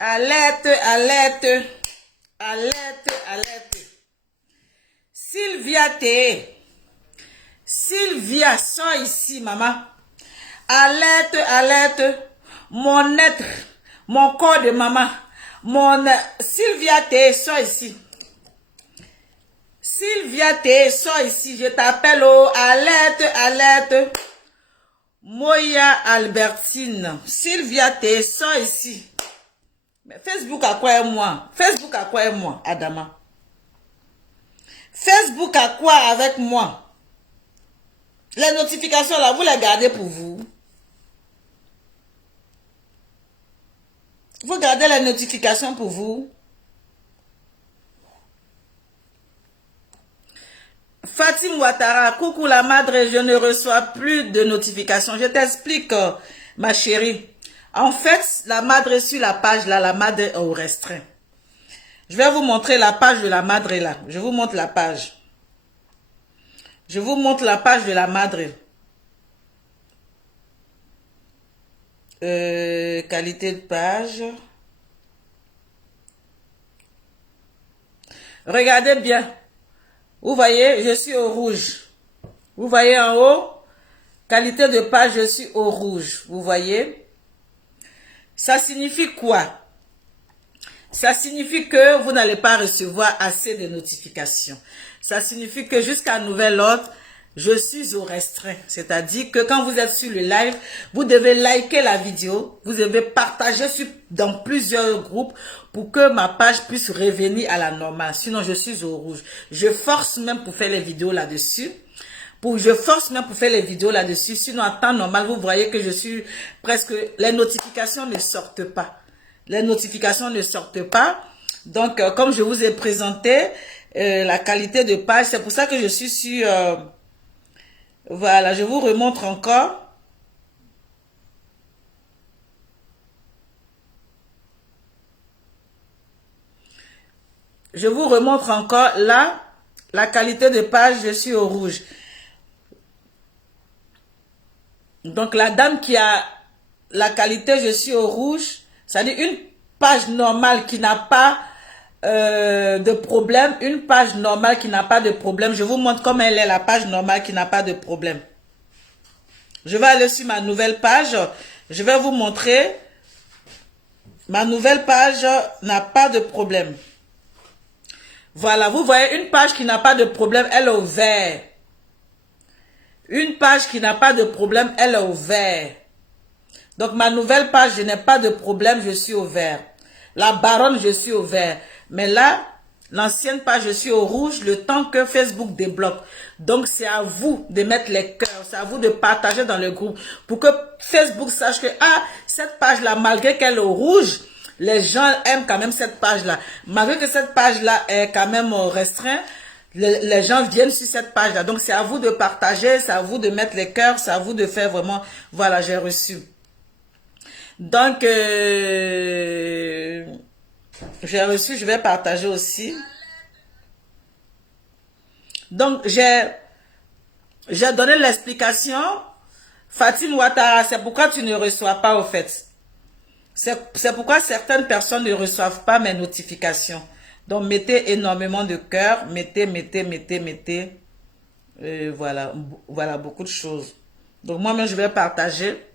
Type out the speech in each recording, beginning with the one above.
Alerte, alerte, alerte, alerte. Sylvia T. Sylvia, sors ici, maman. Alerte, alerte. Mon être, mon corps de maman. Sylvia T, sors ici. Sylvia T, sors ici. Je t'appelle au alerte, alerte. Moya Albertine. Sylvia T, sors ici. Mais Facebook à quoi est moi? Facebook à quoi est moi, Adama? Facebook à quoi avec moi? Les notifications là, vous les gardez pour vous. Vous gardez les notifications pour vous. Fatim Ouattara, coucou la madre, je ne reçois plus de notifications. Je t'explique, ma chérie. En fait, la madre est sur la page là, la madre est au restreint. Je vais vous montrer la page de la madre là. Je vous montre la page. Je vous montre la page de la madre. Qualité de page. Regardez bien. Vous voyez, je suis au rouge. Vous voyez en haut, qualité de page, je suis au rouge. Vous voyez? Ça signifie quoi? Ça signifie que vous n'allez pas recevoir assez de notifications. Ça signifie que jusqu'à nouvel ordre, je suis au restreint. C'est-à-dire que quand vous êtes sur le live, vous devez liker la vidéo. Vous devez partager dans plusieurs groupes pour que ma page puisse revenir à la normale. Sinon, je suis au rouge. Je force même pour faire les vidéos là-dessus. Je force même pour faire les vidéos là-dessus. Sinon, en temps normal, vous voyez que je suis presque... Les notifications ne sortent pas. Les notifications ne sortent pas. Donc, comme je vous ai présenté la qualité de page, c'est pour ça que je suis sur... voilà, je vous remontre encore. Je vous remontre encore là, la qualité de page, je suis au rouge. Donc, la dame qui a la qualité, je suis au rouge. C'est-à-dire une page normale qui n'a pas de problème. Une page normale qui n'a pas de problème. Je vous montre comment elle est, la page normale qui n'a pas de problème. Je vais aller sur ma nouvelle page. Je vais vous montrer. Ma nouvelle page n'a pas de problème. Voilà, vous voyez une page qui n'a pas de problème, elle est au vert. Une page qui n'a pas de problème, elle est au vert. Donc ma nouvelle page, je n'ai pas de problème, je suis au vert. La baronne, je suis au vert. Mais là, l'ancienne page, je suis au rouge le temps que Facebook débloque. Donc c'est à vous de mettre les cœurs, c'est à vous de partager dans le groupe pour que Facebook sache que cette page-là, malgré qu'elle est au rouge, les gens aiment quand même cette page-là. Malgré que cette page-là est quand même restreinte, les gens viennent sur cette page-là. Donc, c'est à vous de partager, c'est à vous de mettre les cœurs, c'est à vous de faire vraiment... Voilà, j'ai reçu. Donc, j'ai reçu, je vais partager aussi. Donc, j'ai donné l'explication. Fatim Ouattara, c'est pourquoi tu ne reçois pas au fait. C'est pourquoi certaines personnes ne reçoivent pas mes notifications. Donc, mettez énormément de cœur. Mettez. Voilà, beaucoup de choses. Donc, moi-même, je vais partager.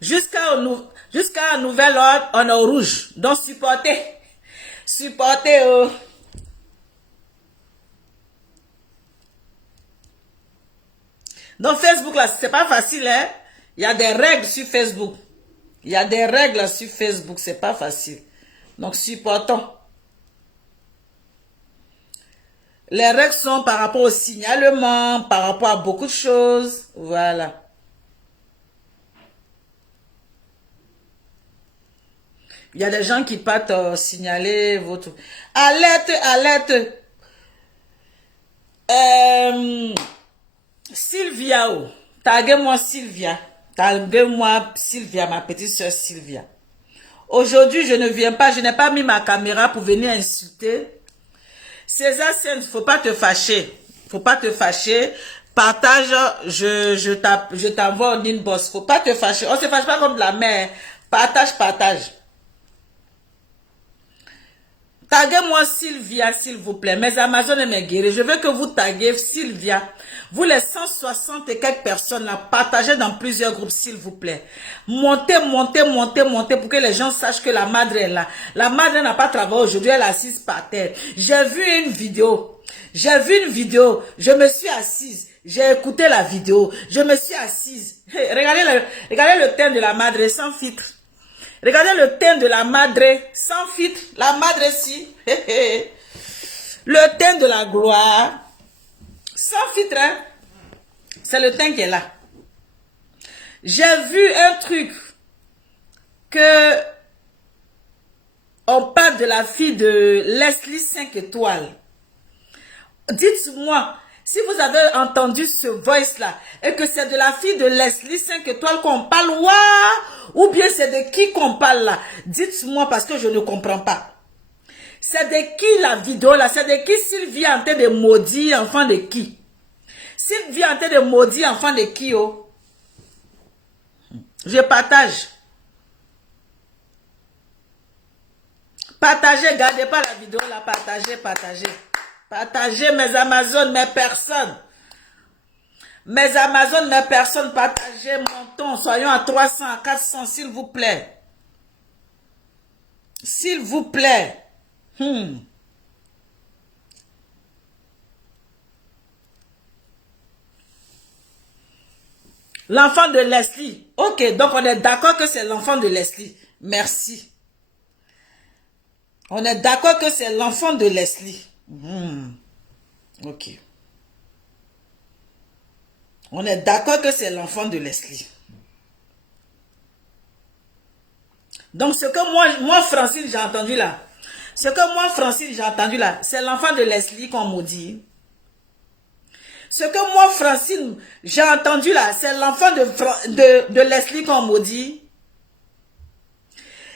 Jusqu'à un nouvel ordre, on est au rouge. Donc, supportez. Supportez. Donc, Facebook, là, c'est pas facile, hein. Il y a des règles sur Facebook. Il y a des règles sur Facebook, c'est pas facile. Donc, supportons. Les règles sont par rapport au signalement, par rapport à beaucoup de choses. Voilà. Il y a des gens qui partent signaler votre... Alerte, alerte. Sylvia, taguez-moi Sylvia. Taguez-moi Sylvia, ma petite soeur Sylvia. Aujourd'hui, je ne viens pas, je n'ai pas mis ma caméra pour venir insulter. César Sen, il ne faut pas te fâcher. Faut pas te fâcher. Partage, je t'envoie en inbox. Faut pas te fâcher. On se fâche pas comme de la mère. Partage, partage. Taguez-moi Sylvia, s'il vous plaît. Mes Amazones et mes guéris. Je veux que vous taguez Sylvia. Vous les 160 et quelques personnes là, partagez dans plusieurs groupes, s'il vous plaît. Montez, montez, montez, montez pour que les gens sachent que la madre est là. La madre n'a pas travaillé aujourd'hui, elle est assise par terre. J'ai vu une vidéo. Je me suis assise. J'ai écouté la vidéo. Je me suis assise. Hey, regardez le teint de la madre sans filtre. Regardez le teint de la madre sans filtre. La madre ici. Le teint de la gloire. Sans filtre. Hein? C'est le teint qui est là. J'ai vu un truc. Que on parle de la fille de Leslie 5 étoiles. Dites-moi. Si vous avez entendu ce voice-là, et que c'est de la fille de Leslie 5 étoiles qu'on parle, waouh, ou bien c'est de qui qu'on parle là, dites-moi parce que je ne comprends pas. C'est de qui la vidéo là? C'est de qui Sylvie en train de maudire, enfant de qui? Sylvie en train de maudire, enfant de qui, oh? Je partage. Partagez, gardez pas la vidéo là, partagez, partagez. Partagez mes Amazones, mes personnes. Mes Amazones, mes personnes, partagez, montons. Soyons à 300, à 400, s'il vous plaît. S'il vous plaît. L'enfant de Leslie. Ok, donc on est d'accord que c'est l'enfant de Leslie. Merci. On est d'accord que c'est l'enfant de Leslie. Ok. On est d'accord que c'est l'enfant de Leslie. Donc ce que moi Francine, j'ai entendu là. Ce que moi Francine, j'ai entendu là, c'est l'enfant de Leslie qu'on maudit. Ce que moi Francine, j'ai entendu là, c'est l'enfant de Leslie qu'on maudit.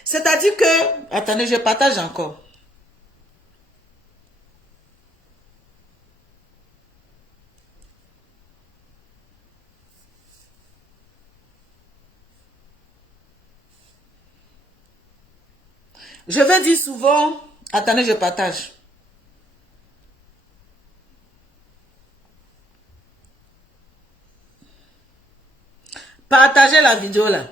C'est-à-dire que... Attendez, je partage encore. Je vais dire souvent... Attendez, je partage. Partagez la vidéo là.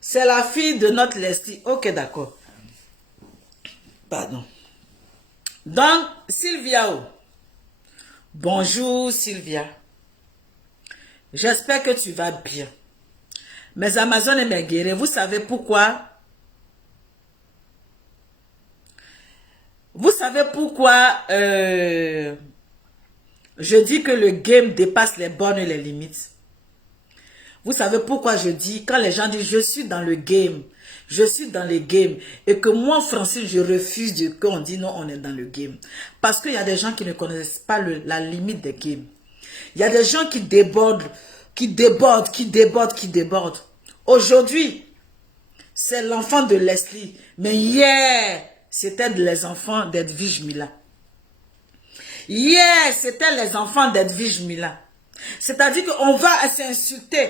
C'est la fille de notre Leslie. Ok, d'accord. Pardon. Donc, Sylvia. Bonjour, Sylvia. J'espère que tu vas bien. Mes Amazones et mes guerriers, vous savez pourquoi? Vous savez pourquoi je dis que le game dépasse les bornes et les limites? Vous savez pourquoi je dis, quand les gens disent je suis dans le game, je suis dans le game, et que moi, Francine, je refuse de qu'on dit non, on est dans le game. Parce qu'il y a des gens qui ne connaissent pas la limite des games. Il y a des gens qui débordent, qui débordent, qui débordent, qui débordent. Aujourd'hui, c'est l'enfant de Leslie. Mais hier, c'était les enfants d'Edwige Mila. Hier, c'était les enfants d'Edwige Mila. C'est-à-dire qu'on va s'insulter.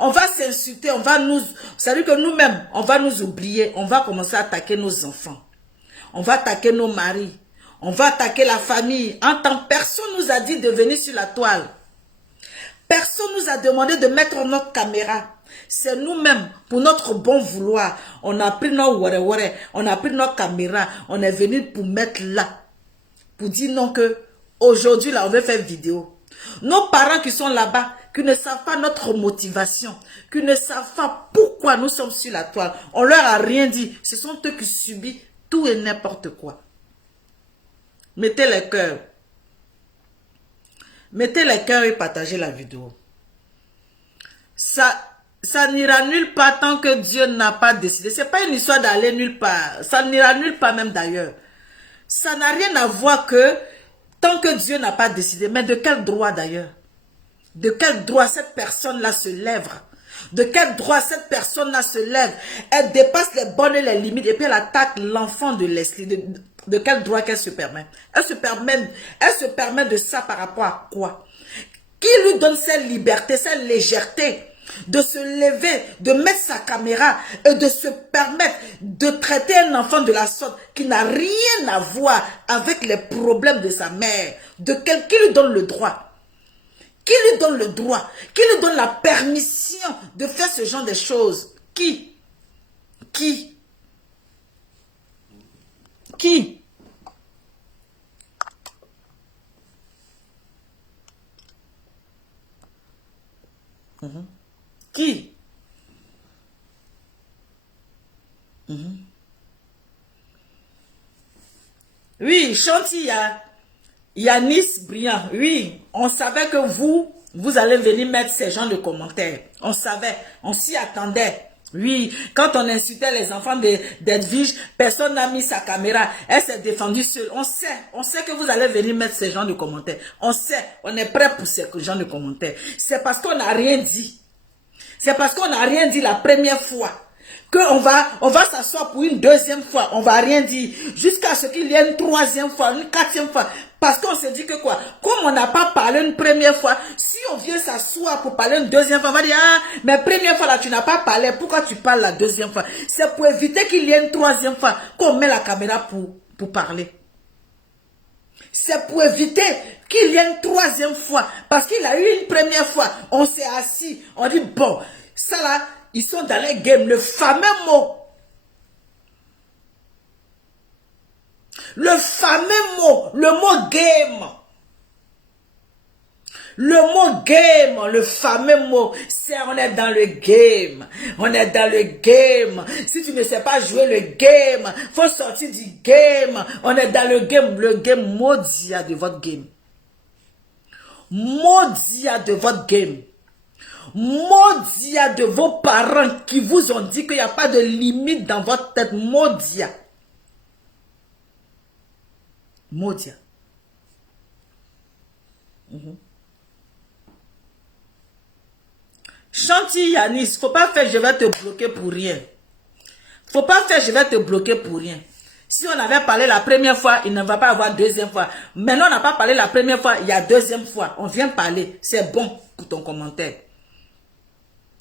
On va s'insulter, on va nous... C'est-à-dire que nous-mêmes, on va nous oublier. On va commencer à attaquer nos enfants. On va attaquer nos maris. On va attaquer la famille. En tant que personne nous a dit de venir sur la toile. Personne nous a demandé de mettre notre caméra. C'est nous-mêmes, pour notre bon vouloir. On a pris nos ware, on a pris notre caméra. On est venu pour mettre là. Pour dire non que aujourd'hui là, on veut faire vidéo. Nos parents qui sont là-bas, qui ne savent pas notre motivation, qui ne savent pas pourquoi nous sommes sur la toile. On leur a rien dit. Ce sont eux qui subissent tout et n'importe quoi. Mettez les cœurs. Mettez les cœurs et partagez la vidéo. Ça n'ira nulle part tant que Dieu n'a pas décidé. Ce n'est pas une histoire d'aller nulle part. Ça n'ira nulle part même d'ailleurs. Ça n'a rien à voir que Tant que Dieu n'a pas décidé, mais de quel droit d'ailleurs? De quel droit cette personne-là se lève? De quel droit cette personne-là se lève? Elle dépasse les bornes et les limites et puis elle attaque l'enfant de Leslie. De quel droit qu'elle se permet? Elle se permet de ça par rapport à quoi? Qui lui donne cette liberté, cette légèreté de se lever, de mettre sa caméra et de se permettre de traiter un enfant de la sorte qui n'a rien à voir avec les problèmes de sa mère? Qui lui donne le droit? Qui lui donne le droit? Qui lui donne la permission de faire ce genre de choses? Qui? Qui? Qui? Qui? Oui, Chanty, Yanis Briand, oui, on savait que vous allez venir mettre ces genres de commentaires. On savait, on s'y attendait. Oui, quand on insultait les enfants d'Edwige, personne n'a mis sa caméra. Elle s'est défendue seule. On sait que vous allez venir mettre ces genres de commentaires. On sait, on est prêt pour ces genres de commentaires. C'est parce qu'on n'a rien dit. C'est parce qu'on n'a rien dit la première fois qu'on va s'asseoir pour une deuxième fois. On va rien dire jusqu'à ce qu'il y ait une troisième fois, une quatrième fois. Parce qu'on s'est dit que quoi? Comme on n'a pas parlé une première fois, si on vient s'asseoir pour parler une deuxième fois, on va dire, ah, mais première fois là, tu n'as pas parlé. Pourquoi tu parles la deuxième fois? C'est pour éviter qu'il y ait une troisième fois qu'on met la caméra pour parler. C'est pour éviter qu'il y ait une troisième fois. Parce qu'il a eu une première fois. On s'est assis. On dit, bon, ça là, ils sont dans les games. Le fameux mot. Le fameux mot. Le mot game. Le mot game, le fameux mot, c'est on est dans le game. On est dans le game. Si tu ne sais pas jouer le game, faut sortir du game. On est dans le game maudit de votre game. Maudit de votre game. Maudit de vos parents qui vous ont dit qu'il n'y a pas de limite dans votre tête. Maudit. Maudit. Chanty Yanis, faut pas faire je vais te bloquer pour rien. Faut pas faire je vais te bloquer pour rien. Si on avait parlé la première fois, il ne va pas avoir deuxième fois. Maintenant, on n'a pas parlé la première fois, il y a deuxième fois. On vient parler. C'est bon pour ton commentaire.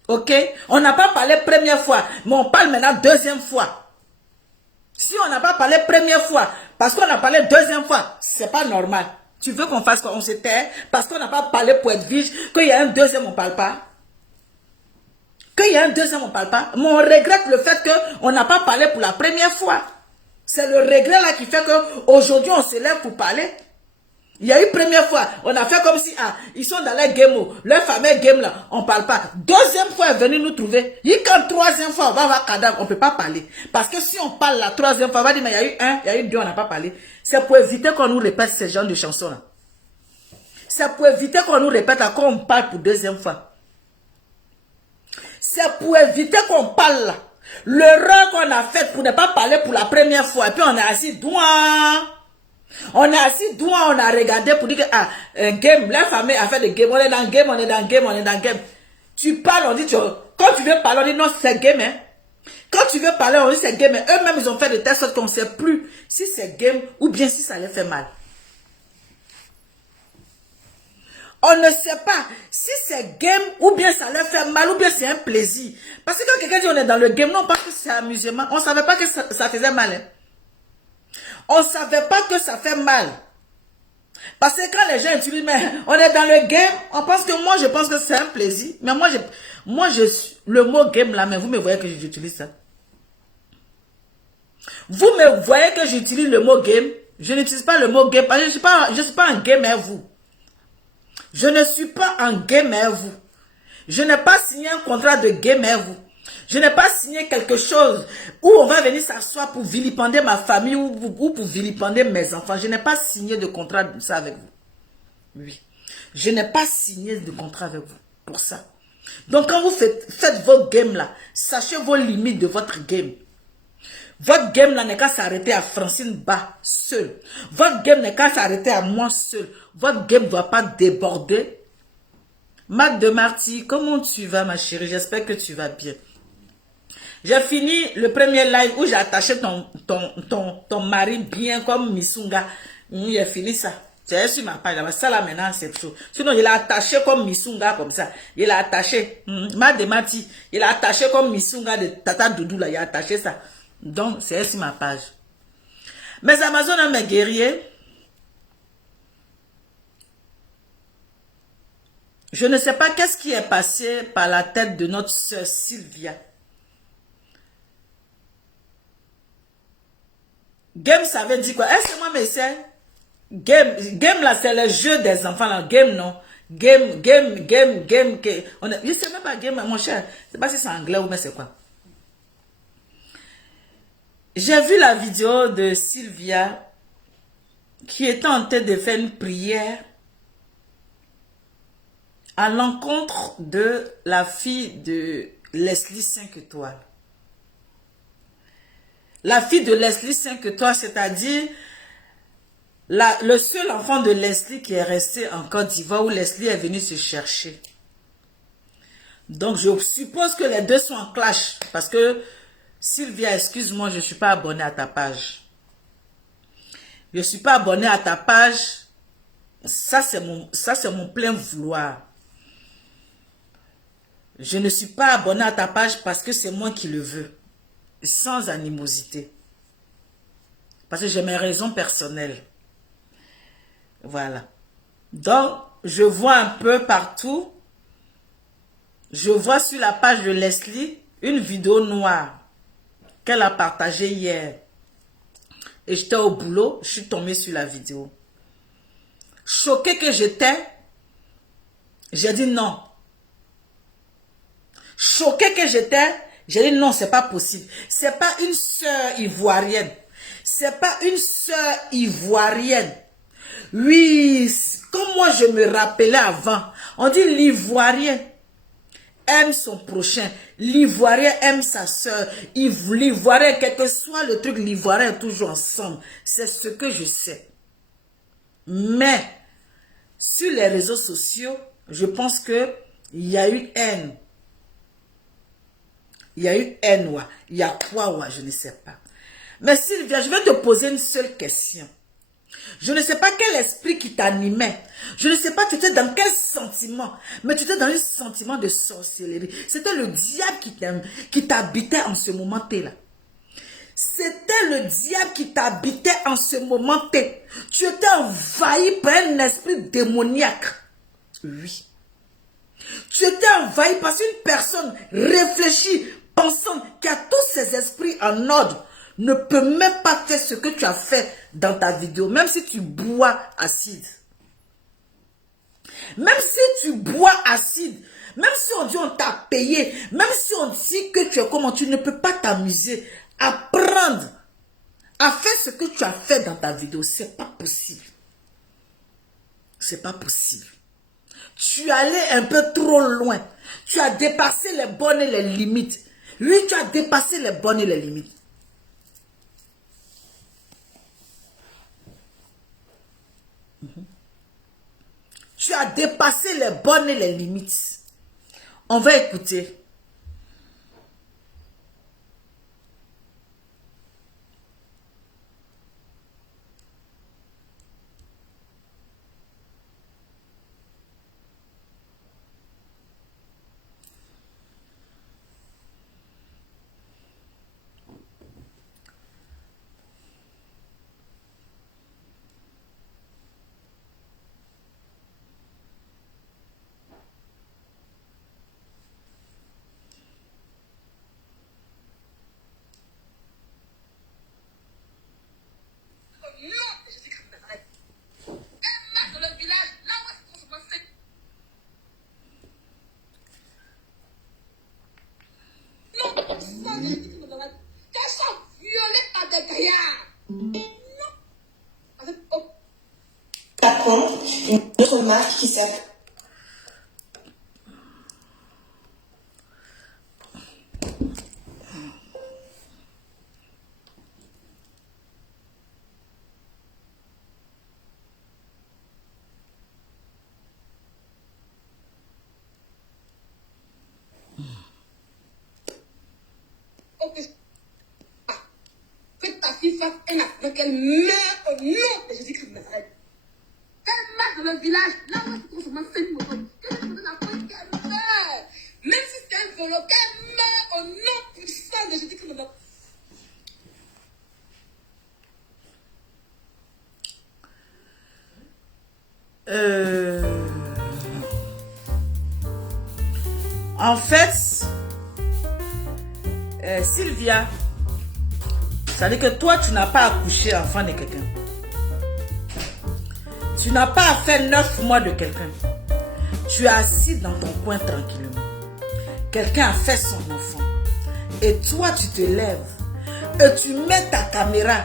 Ok? On n'a pas parlé première fois, mais on parle maintenant deuxième fois. Si on n'a pas parlé première fois, parce qu'on a parlé deuxième fois, c'est pas normal. Tu veux qu'on fasse quoi? On se tait parce qu'on n'a pas parlé pour être vige, qu'il y a un deuxième, on ne parle pas. Qu'il y a un deuxième, on ne parle pas. Mais on regrette le fait qu'on n'a pas parlé pour la première fois. C'est le regret là qui fait qu'aujourd'hui on se lève pour parler. Il y a eu première fois, on a fait comme si, ils sont dans les game, leur fameux game là, on ne parle pas. Deuxième fois, elle est venue nous trouver. Et quand troisième fois, on va avoir cadavre, on ne peut pas parler. Parce que si on parle la troisième fois, on va dire, mais il y a eu un, il y a eu deux, on n'a pas parlé. C'est pour éviter qu'on nous répète ce genre de chansons là. C'est pour éviter qu'on nous répète là, quand on parle pour deuxième fois. C'est pour éviter qu'on parle là. L'erreur qu'on a faite pour ne pas parler pour la première fois. Et puis on est assis, douin. On est assis, douin, on a regardé pour dire que, un game, la famille a fait des games. On est dans le game, on est dans le game, on est dans le game. Tu parles, on dit, quand tu veux parler, on dit non, c'est game, hein. Quand tu veux parler, on dit c'est game. Eux-mêmes, ils ont fait de telle sorte qu'on ne sait plus si c'est game ou bien si ça les fait mal. On ne sait pas si c'est game ou bien ça leur fait mal ou bien c'est un plaisir. Parce que quand quelqu'un dit on est dans le game, non pas que c'est amusement. On ne savait pas que ça faisait mal. Hein. On ne savait pas que ça fait mal. Parce que quand les gens utilisent, mais on est dans le game, on pense que moi je pense que c'est un plaisir. Mais le mot game là, mais vous me voyez que j'utilise ça. Vous me voyez que j'utilise le mot game. Je n'utilise pas le mot game parce que je ne suis pas un gamer vous. Je ne suis pas un gamer, vous. Je n'ai pas signé un contrat de gamer, vous. Je n'ai pas signé quelque chose où on va venir s'asseoir pour vilipender ma famille ou pour vilipender mes enfants. Je n'ai pas signé de contrat de ça avec vous. Oui. Je n'ai pas signé de contrat avec vous pour ça. Donc quand vous faites vos games là, sachez vos limites de votre game. Votre game là n'est qu'à s'arrêter à Francine Ba seul. Votre game n'est qu'à s'arrêter à moi seul. Votre game ne doit pas déborder. Mac de Marty, comment tu vas ma chérie? J'espère que tu vas bien. J'ai fini le premier live où j'ai attaché ton mari bien comme Missunga. J'ai fini ça. J'ai sur ma page là. Ça là maintenant c'est chaud. Sinon il a attaché comme Missunga comme ça. Il a attaché. Mac de Marty, il a attaché comme Missunga de Tata Doudou là. Il a attaché ça. Donc, c'est sur ma page. Mes Amazones, mes guerriers, je ne sais pas qu'est-ce qui est passé par la tête de notre sœur Sylvia. Game, ça veut dire quoi? Est-ce que moi, mais c'est game là, c'est le jeu des enfants là. Game, non? Game. Je sais même pas game, mon cher. Je sais pas si c'est anglais ou mais c'est quoi. J'ai vu la vidéo de Sylvia qui était en train de faire une prière à l'encontre de la fille de Leslie 5 étoiles. La fille de Leslie 5 étoiles, c'est-à-dire le seul enfant de Leslie qui est resté en Côte d'Ivoire où Leslie est venue se chercher. Donc je suppose que les deux sont en clash parce que Sylvia, excuse-moi, je ne suis pas abonnée à ta page. Je ne suis pas abonnée à ta page. Ça, c'est mon plein vouloir. Je ne suis pas abonné à ta page parce que c'est moi qui le veux. Sans animosité. Parce que j'ai mes raisons personnelles. Voilà. Donc, je vois un peu partout. Je vois sur la page de Leslie une vidéo noire qu'elle a partagée hier. Et j'étais au boulot, je suis tombée sur la vidéo. Choquée que j'étais, j'ai dit non. Choquée que j'étais, j'ai dit non, c'est pas possible. C'est pas une sœur ivoirienne. C'est pas une sœur ivoirienne. Oui, comme moi je me rappelais avant, on dit l'ivoirien aime son prochain. L'ivoirien aime sa sœur. L'ivoirien, quel que soit le truc, l'ivoirien est toujours ensemble. C'est ce que je sais. Mais, sur les réseaux sociaux, je pense que il y a eu haine. Il y a eu haine, ouais. Il y a quoi, ouais, je ne sais pas. Mais Sylvia, je vais te poser une seule question. Je ne sais pas quel esprit qui t'animait. Je ne sais pas tu étais dans quel sentiment. Mais tu étais dans un sentiment de sorcellerie. C'était le diable qui t'habitait en ce moment là. C'était le diable qui t'habitait en ce moment T. Tu étais envahi par un esprit démoniaque. Oui. Tu étais envahi par une personne réfléchie, pensante, qui a tous ses esprits en ordre, ne peut même pas faire ce que tu as fait dans ta vidéo, même si tu bois acide. Même si tu bois acide, même si on dit on t'a payé, même si on dit que tu es comment, tu ne peux pas t'amuser à prendre, à faire ce que tu as fait dans ta vidéo. C'est pas possible. C'est pas possible. Tu allais un peu trop loin. Tu as dépassé les bornes et les limites. Oui, tu as dépassé les bornes et les limites. Tu as dépassé les bornes et les limites. On va écouter. Une autre marque qui s'appelle fille fasse un accident, qu'elle meurt au nom de Jésus-Christ de Nazareth. Qu'elle meurt dans le village, là où elle se commence à faire une moto. Qu'elle meurt dans la pointe, qu'elle meurt. Même si c'est un volo, qu'elle meurt au nom puissant de Jésus-Christ de Nazareth. En fait, Sylvia, ça veut dire que toi, tu n'as pas accouché enfant de quelqu'un. Tu n'as pas fait 9 mois de quelqu'un. Tu es assis dans ton coin tranquillement. Quelqu'un a fait son enfant. Et toi, tu te lèves et tu mets ta caméra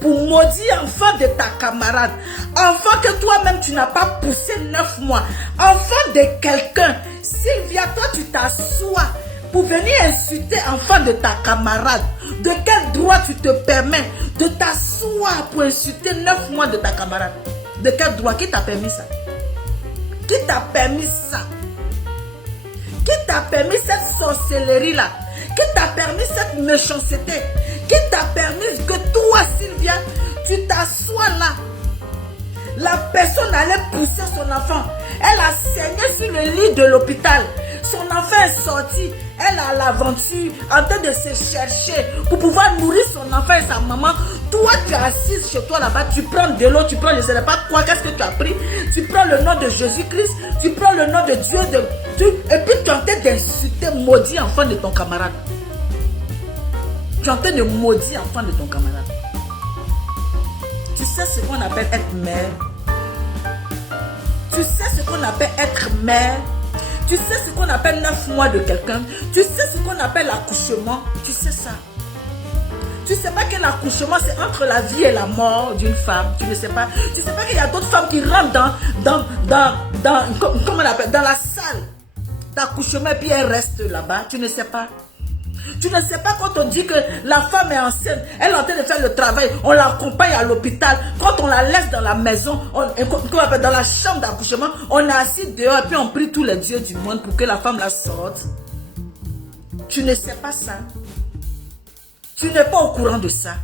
pour maudire enfant de ta camarade. Enfant que toi-même, tu n'as pas poussé 9 mois. Enfant de quelqu'un. Sylvia, toi, tu t'assois pour venir insulter enfant de ta camarade. De quel droit tu te permets de t'asseoir pour insulter 9 mois de ta camarade? De quel droit? Qui t'a permis ça? Qui t'a permis ça? Qui t'a permis cette sorcellerie-là? Qui t'a permis cette méchanceté? Qui t'a permis que toi, Sylvia, tu t'assois là? La personne allait pousser son enfant. Elle a saigné sur le lit de l'hôpital. Son enfant est sorti. Elle a l'aventure en train de se chercher pour pouvoir nourrir son enfant et sa maman. Toi, tu es assise chez toi là-bas. Tu prends de l'eau, tu prends je ne sais pas quoi. Qu'est-ce que tu as pris? Tu prends le nom de Jésus-Christ. Tu prends le nom de Dieu. Et puis tu es en train d'insulter, maudit enfant de ton camarade. Tu es en train de maudire enfant de ton camarade. Tu sais ce qu'on appelle être mère? Tu sais ce qu'on appelle être mère? Tu sais ce qu'on appelle 9 mois de quelqu'un? Tu sais ce qu'on appelle l'accouchement? Tu sais ça? Tu ne sais pas que l'accouchement c'est entre la vie et la mort d'une femme? Tu ne sais pas? Tu ne sais pas qu'il y a d'autres femmes qui rentrent comment on appelle, dans la salle d'accouchement et puis elles restent là-bas? Tu ne sais pas? Tu ne sais pas quand on dit que la femme est enceinte, elle est en train de faire le travail, on l'accompagne à l'hôpital. Quand on la laisse dans la maison, dans la chambre d'accouchement, on est assis dehors et puis on prie tous les dieux du monde pour que la femme la sorte. Tu ne sais pas ça. Tu n'es pas au courant de ça.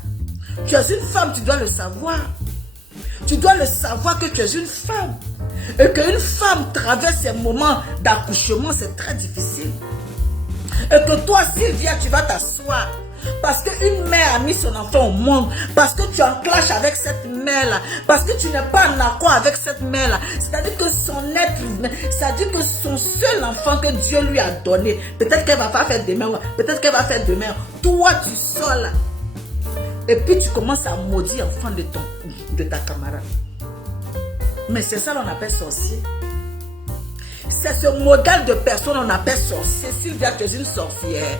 Tu es une femme, tu dois le savoir. Tu dois le savoir que tu es une femme. Et qu'une femme traverse ces moments d'accouchement, c'est très difficile. Et que toi, Sylvia, tu vas t'asseoir. Parce qu'une mère a mis son enfant au monde. Parce que tu es en clash avec cette mère-là. Parce que tu n'es pas en accord avec cette mère-là. C'est-à-dire que son être humain, c'est-à-dire que son seul enfant que Dieu lui a donné, peut-être qu'elle va pas faire demain, peut-être qu'elle va faire demain. Toi, tu sors là. Et puis tu commences à maudire l'enfant de ta camarade. Mais c'est ça qu'on appelle sorcier. C'est ce modèle de personne qu'on appelle sorcier. Sylvia, tu es une sorcière.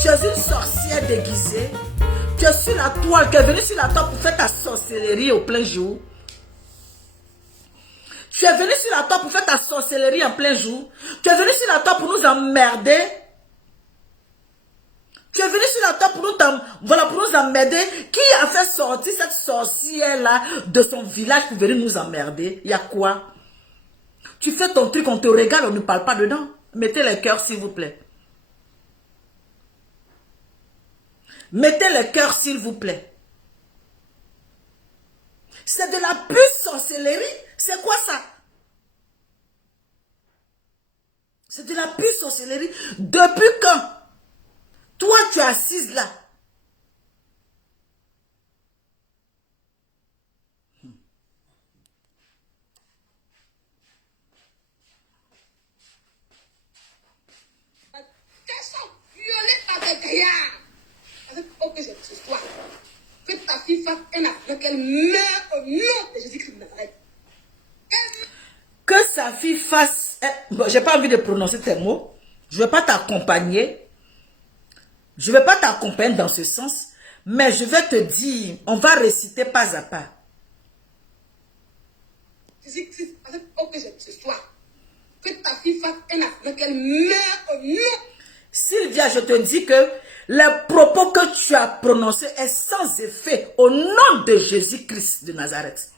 Tu es une sorcière déguisée. Tu es sur la toile. Tu es venue sur la toile pour faire ta sorcellerie au plein jour. Tu es venu sur la toile pour faire ta sorcellerie en plein jour. Tu es venu sur la toile pour nous emmerder. Tu es venu sur la toile pour nous emmerder. Qui a fait sortir cette sorcière-là de son village pour venir nous emmerder? Il y a quoi? Tu fais ton truc, on te regarde, on ne parle pas dedans. Mettez les cœurs, s'il vous plaît. Mettez les cœurs, s'il vous plaît. C'est de la pure sorcellerie. C'est quoi ça? C'est de la pure sorcellerie. Depuis quand? Toi, tu es assise là. Qu'elles sont violées par des gaillards. Avec aucun ce soir. Que ta fille fasse un accident, qu'elle meure au nom de Jésus-Christ de Nazareth. Que sa fille fasse... Bon, j'ai pas envie de prononcer tes mots. Je ne vais pas t'accompagner. Je ne vais pas t'accompagner dans ce sens. Mais je vais te dire, on va réciter pas à pas. Jésus-Christ, avec aucun ce soir. Que ta fille fasse un accident, qu'elle meure au nom. Sylvia, je te dis que les propos que tu as prononcés est sans effet au nom de Jésus-Christ de Nazareth.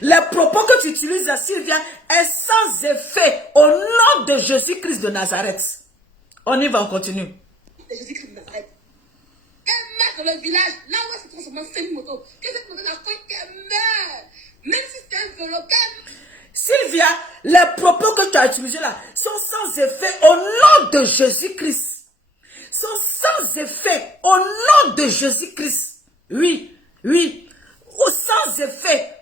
Les propos que tu utilises à Sylvia est sans effet au nom de Jésus-Christ de Nazareth. On y va, on continue. De Jésus-Christ de Nazareth. qu'elle meurt dans le village, là où elle se transforme en semi-moto, que cette moto la pointe qu'elle meurt. Même si c'est un vélo, qu'elle... Sylvia, les propos que tu as utilisés là sont sans effet au nom de Jésus-Christ. Sont sans effet au nom de Jésus-Christ. Oui, oui. Ou sans effet.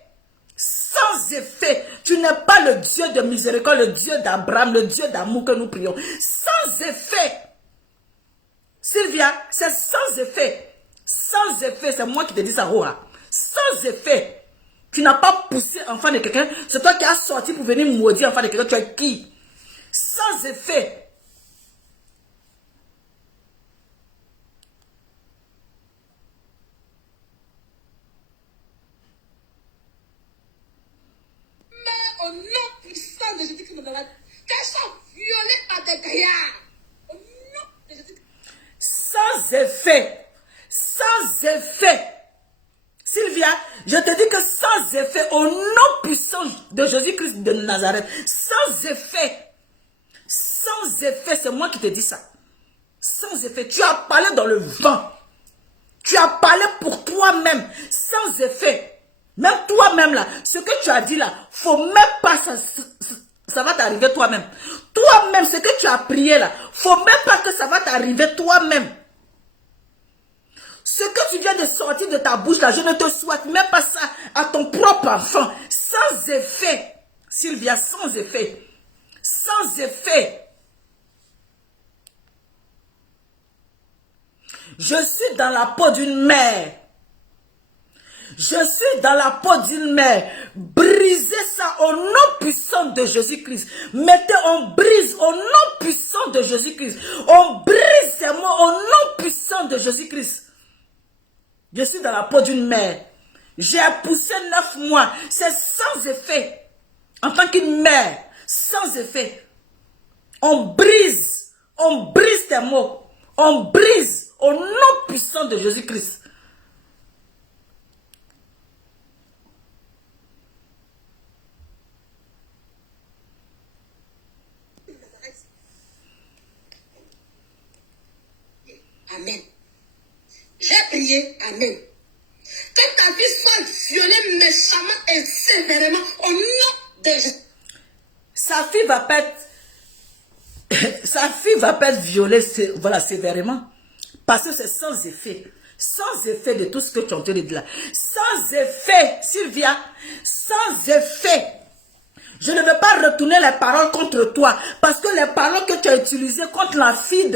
Sans effet. Tu n'es pas le Dieu de miséricorde, le Dieu d'Abraham, le Dieu d'amour que nous prions. Sans effet. Sylvia, c'est sans effet. Sans effet, c'est moi qui te dis ça, Rora. Sans effet. Tu n'as pas poussé enfant de quelqu'un. C'est toi qui as sorti pour venir maudire enfant de quelqu'un. Tu es qui? Sans effet. Mais au nom puissant de Jésus-Christ de Nazareth, qu'elles soient violées par des gaillards. Au nom de Jésus-Christ. Sans effet. Sans effet. Sylvia, je te dis que sans effet, au nom puissant de Jésus-Christ de Nazareth, sans effet, c'est moi qui te dis ça. Sans effet, tu as parlé dans le vent. Tu as parlé pour toi-même, sans effet. Même toi-même là, ce que tu as dit là, faut même pas, ça va t'arriver toi-même. Toi-même, ce que tu as prié là, faut même pas que ça va t'arriver toi-même. Ce que tu viens de sortir de ta bouche là, je ne te souhaite même pas ça à ton propre enfant. Sans effet. Sylvia, sans effet. Sans effet. Je suis dans la peau d'une mère. Je suis dans la peau d'une mère. Brisez ça au nom puissant de Jésus-Christ. Mettez, on brise au nom puissant de Jésus-Christ. On brise ces mots au nom puissant de Jésus-Christ. Je suis dans la peau d'une mère. J'ai poussé 9 mois. C'est sans effet. En tant qu'une mère, sans effet. On brise tes mots. On brise au nom puissant de Jésus-Christ. Amen. J'ai prié, Amen. Que ta vie soit violée méchamment et sévèrement au nom de Jésus. Sa fille va pas être, sa fille va pas être violée, voilà, sévèrement. Parce que c'est sans effet. Sans effet de tout ce que tu as entendu de là. Sans effet, Sylvia. Sans effet. Je ne veux pas retourner les paroles contre toi. Parce que les paroles que tu as utilisées contre la fille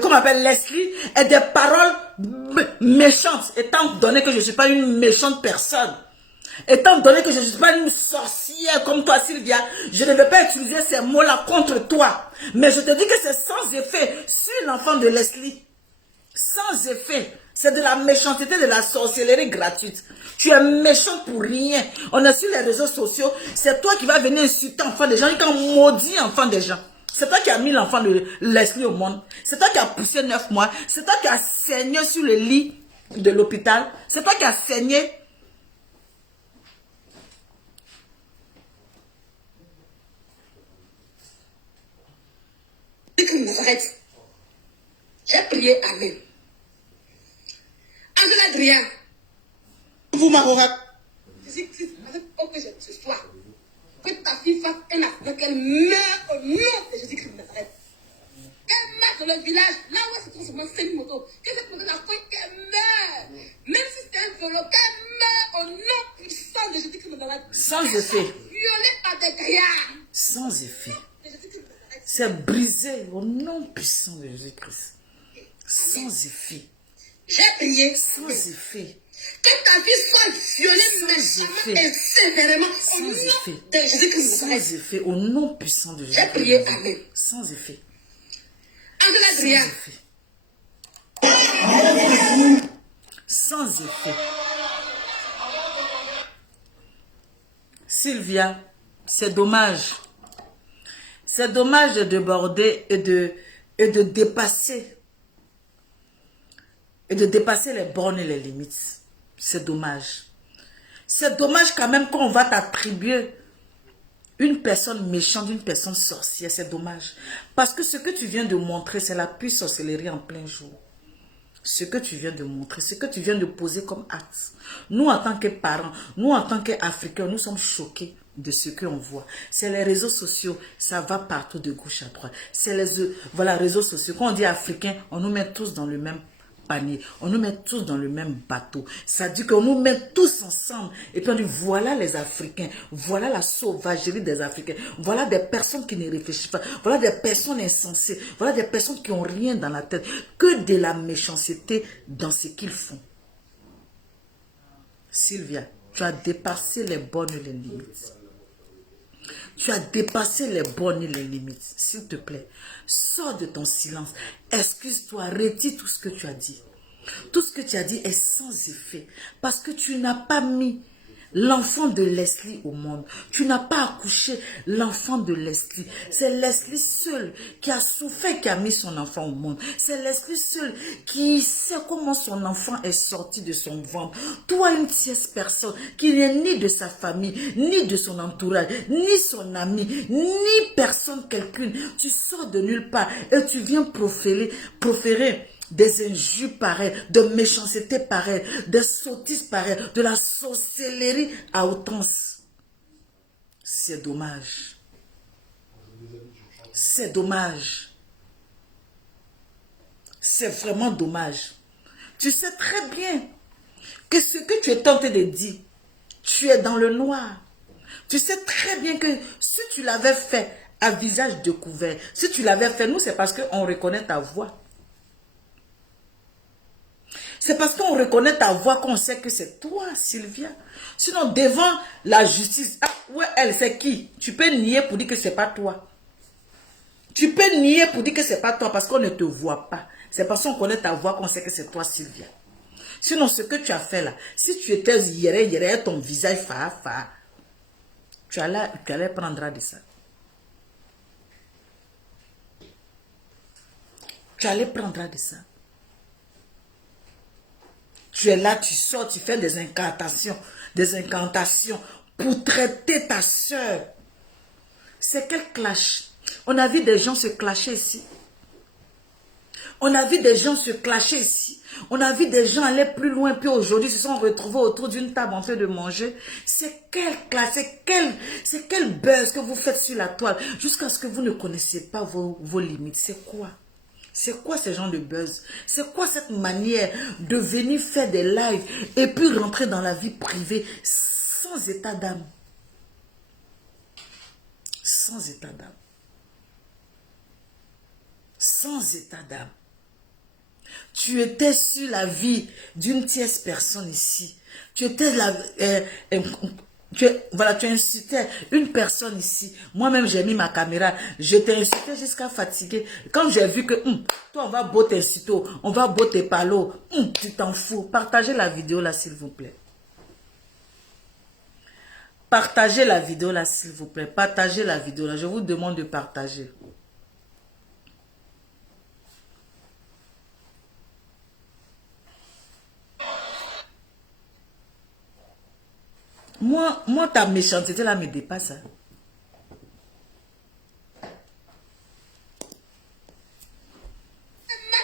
comment on appelle Leslie, est des paroles méchantes. Étant donné que je ne suis pas une méchante personne. Étant donné que je ne suis pas une sorcière comme toi, Sylvia, je ne vais pas utiliser ces mots-là contre toi. Mais je te dis que c'est sans effet sur l'enfant de Leslie. Sans effet. C'est de la méchanceté, de la sorcellerie gratuite. Tu es méchant pour rien. On est sur les réseaux sociaux. C'est toi qui vas venir insulter l'enfant des gens. Qui a maudit l'enfant des gens. C'est toi qui as mis l'enfant de Leslie au monde. C'est toi qui as poussé 9 mois. C'est toi qui as saigné sur le lit de l'hôpital. C'est toi qui as saigné. J'ai prié, Amen. Angela Adrien. Vous, Marora. Jésus-Christ, avec que ce soir, que ta fille fasse un accident, qu'elle meure au nom de Jésus-Christ de Nazareth. Qu'elle meure dans le village, là où elle se transforme en semi-moto. Que cette moto la pointe, qu'elle meure. Même si c'est un vélo, qu'elle meure au nom puissant de Jésus-Christ de Nazareth. Sans effet. Violée par des gaillards. Sans effet. De Jésus-Christ de Nazareth. C'est brisé au nom puissant de Jésus-Christ. Sans effet. J'ai prié. Sans effet. Que ta vie soit violée méchamment et sévèrement au nom de Jésus-Christ de Nazareth. Sans effet. Au nom puissant de J'ai prié, Jésus-Christ. Amen. Sans effet. Angela Sans Adrien. effet. Sans effet. Sylvia, c'est dommage. C'est dommage de déborder et de dépasser. Et de dépasser les bornes et les limites. C'est dommage. C'est dommage quand même qu'on va t'attribuer une personne méchante, une personne sorcière. C'est dommage. Parce que ce que tu viens de montrer, c'est la pure sorcellerie en plein jour. ce que tu viens de montrer, ce que tu viens de poser comme acte. Nous, en tant que parents, nous, en tant qu'Africains, nous sommes choqués de ce qu'on voit. C'est les réseaux sociaux, ça va partout de gauche à droite. C'est les voilà, réseaux sociaux. Quand on dit Africains, on nous met tous dans le même panier. On nous met tous dans le même bateau. Ça dit qu'on nous met tous ensemble. Et puis on dit, voilà les Africains. Voilà la sauvagerie des Africains. Voilà des personnes qui ne réfléchissent pas. Voilà des personnes insensées. Voilà des personnes qui n'ont rien dans la tête. Que de la méchanceté dans ce qu'ils font. Sylvia, tu as dépassé les bornes et les limites. Tu as dépassé les bornes et les limites. S'il te plaît, sors de ton silence. Excuse-toi, retire tout ce que tu as dit. Tout ce que tu as dit est sans effet. Parce que tu n'as pas mis l'enfant de Leslie au monde. Tu n'as pas accouché l'enfant de Leslie. C'est Leslie seul qui a souffert, qui a mis son enfant au monde. C'est Leslie seul qui sait comment son enfant est sorti de son ventre. Toi, une tierce personne qui n'est ni de sa famille, ni de son entourage, ni son ami, ni personne quelqu'une. Tu sors de nulle part et tu viens proférer des injures pareilles, de méchanceté pareille, de sottises pareilles, de la sorcellerie à outrance. C'est dommage. C'est dommage. C'est vraiment dommage. Tu sais très bien que ce que tu es tenté de dire, tu es dans le noir. Tu sais très bien que si tu l'avais fait à visage découvert, si tu l'avais fait, nous c'est parce qu'on reconnaît ta voix. C'est parce qu'on reconnaît ta voix qu'on sait que c'est toi, Sylvia. Sinon, devant la justice, ah ouais, elle, c'est qui? Tu peux nier pour dire que c'est pas toi. Tu peux nier pour dire que c'est pas toi parce qu'on ne te voit pas. C'est parce qu'on connaît ta voix qu'on sait que c'est toi, Sylvia. Sinon, ce que tu as fait là, si tu étais hier, ton visage fa, tu allais prendre de ça. Tu allais prendre de ça. Tu es là, tu sors, tu fais des incantations pour traiter ta soeur. C'est quel clash? On a vu des gens se clasher ici. On a vu des gens se clasher ici. On a vu des gens aller plus loin, puis aujourd'hui se sont retrouvés autour d'une table en train de manger. C'est quel clash, c'est quel buzz que vous faites sur la toile jusqu'à ce que vous ne connaissez pas vos limites. C'est quoi? C'est quoi ce genre de buzz? C'est quoi cette manière de venir faire des lives et puis rentrer dans la vie privée sans état d'âme? Sans état d'âme. Sans état d'âme. Tu étais sur la vie d'une tierce personne ici. Tu étais là... Voilà, tu incitais une personne ici. Moi-même, j'ai mis ma caméra. Je t'ai incité jusqu'à fatiguer. Quand j'ai vu que, toi, on va beau t'inciter, on va beau te parler, tu t'en fous. Partagez la vidéo là, s'il vous plaît. Partagez la vidéo là, s'il vous plaît. Partagez la vidéo là. Je vous demande de partager. Moi, ta méchanceté là me dépasse. Hein.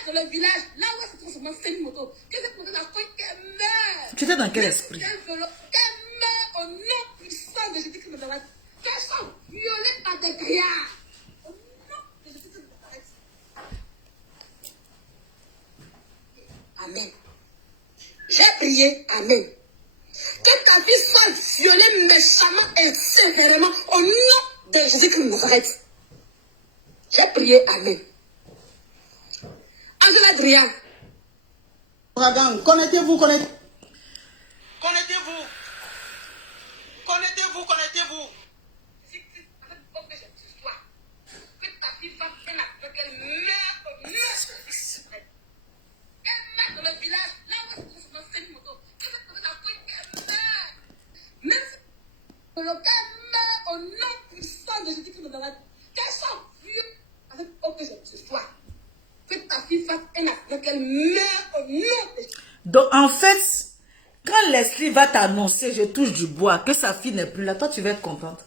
Dans le village, là où est-ce qu'on se met une moto, que cette moto n'a fait qu'elle meurt. Tu étais dans quel esprit? Qu'elle meurt au nom puissant de Jésus-Christ de Nazareth. Qu'elles sont violées par des criards. Au nom de Jésus-Christ de Nazareth. Amen. J'ai prié, Amen. Que ta vie soit violée méchamment et sévèrement au nom de Jésus-Christ de Nazareth. J'ai prié, Amen. Angela Adrien. Ouragan, connectez-vous. Connectez-vous. Que ta fille fasse un acte, qu'elle meure au nom de Jésus-Christ. Qu'elle meure dans le village, là où est-ce qu'on se met une moto. Que cette personne a fait qu'elle meure. Même si qu'elle meurt au nom puissant de Jésus-Christ de Nazareth. Qu'elle soit vieux avec aucun ce soir. Que ta fille fasse un acte, qu'elle meure au nom de Jésus. Donc, en fait, quand Leslie va t'annoncer, je touche du bois, que sa fille n'est plus là, toi, tu vas être contente.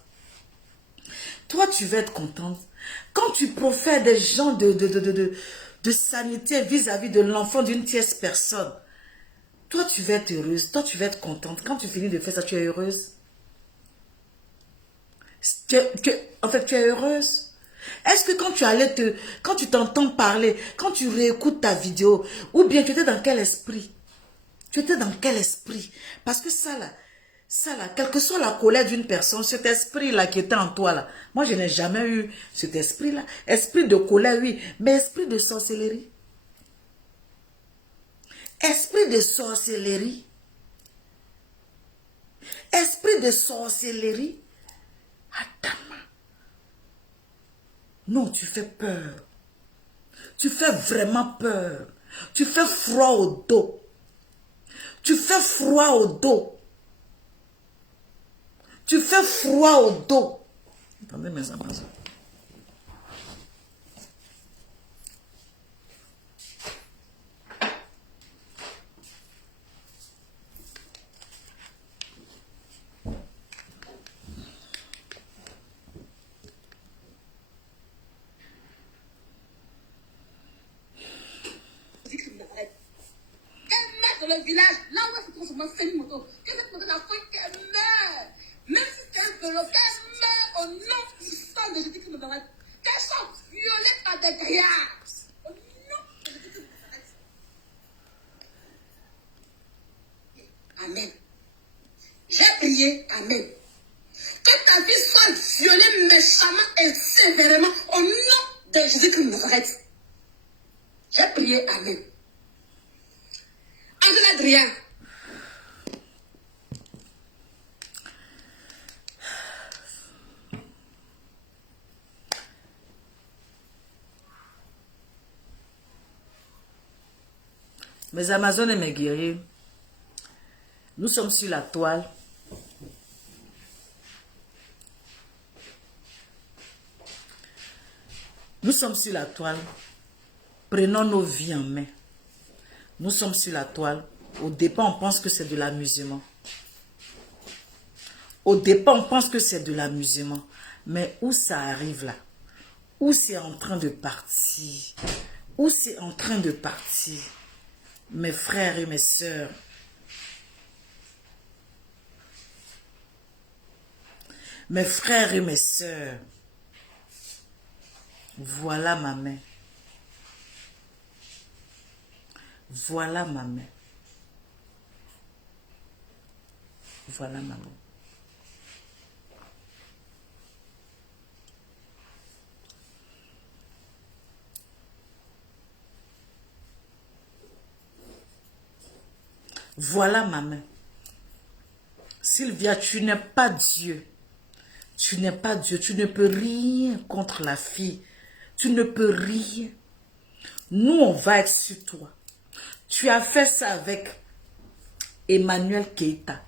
Toi, tu vas être contente. Quand tu profères des gens de de sanité vis-à-vis de l'enfant d'une tierce personne, toi, tu vas être heureuse. Toi, tu vas être contente. Quand tu finis de faire ça, tu es heureuse. En fait, tu es heureuse. Est-ce que quand tu t'entends parler, quand tu réécoutes ta vidéo, ou bien tu étais dans quel esprit? Tu étais dans quel esprit? Parce que ça là, quelle que soit la colère d'une personne, cet esprit-là qui était en toi là, moi je n'ai jamais eu cet esprit-là. Esprit de colère, oui, mais esprit de sorcellerie. Esprit de sorcellerie. Esprit de sorcellerie. Attends. Non, tu fais peur. Tu fais vraiment peur. Tu fais froid au dos. Tu fais froid au dos. Tu fais froid au dos. Attendez mes Amazones. Dans le village, là où elle se transforme en semi-moto, que cette moto n'a fait qu'elle meurt. Même si c'est un vélo, qu'elle meurt au nom du sang de Jésus-Christ de Nazareth. Qu'elle soit violée par des grâces. Au nom de Jésus-Christ de Nazareth. Amen. J'ai prié, Amen. Que ta vie soit violée méchamment et sévèrement au nom de Jésus-Christ de Nazareth. J'ai prié, Amen. Angela Adrien. Mes Amazones et mes guerriers, nous sommes sur la toile. Nous sommes sur la toile. Prenons nos vies en main. Nous sommes sur la toile. Au départ, on pense que c'est de l'amusement. Au départ, on pense que c'est de l'amusement. Mais où ça arrive là? Où c'est en train de partir? Où c'est en train de partir? Mes frères et mes sœurs. Mes frères et mes sœurs. Voilà ma main. Voilà ma main. Voilà ma main. Voilà ma main. Sylvia, tu n'es pas Dieu. Tu n'es pas Dieu. Tu ne peux rien contre la fille. Tu ne peux rien. Nous, on va être sur toi. Tu as fait ça avec Emmanuel Keita.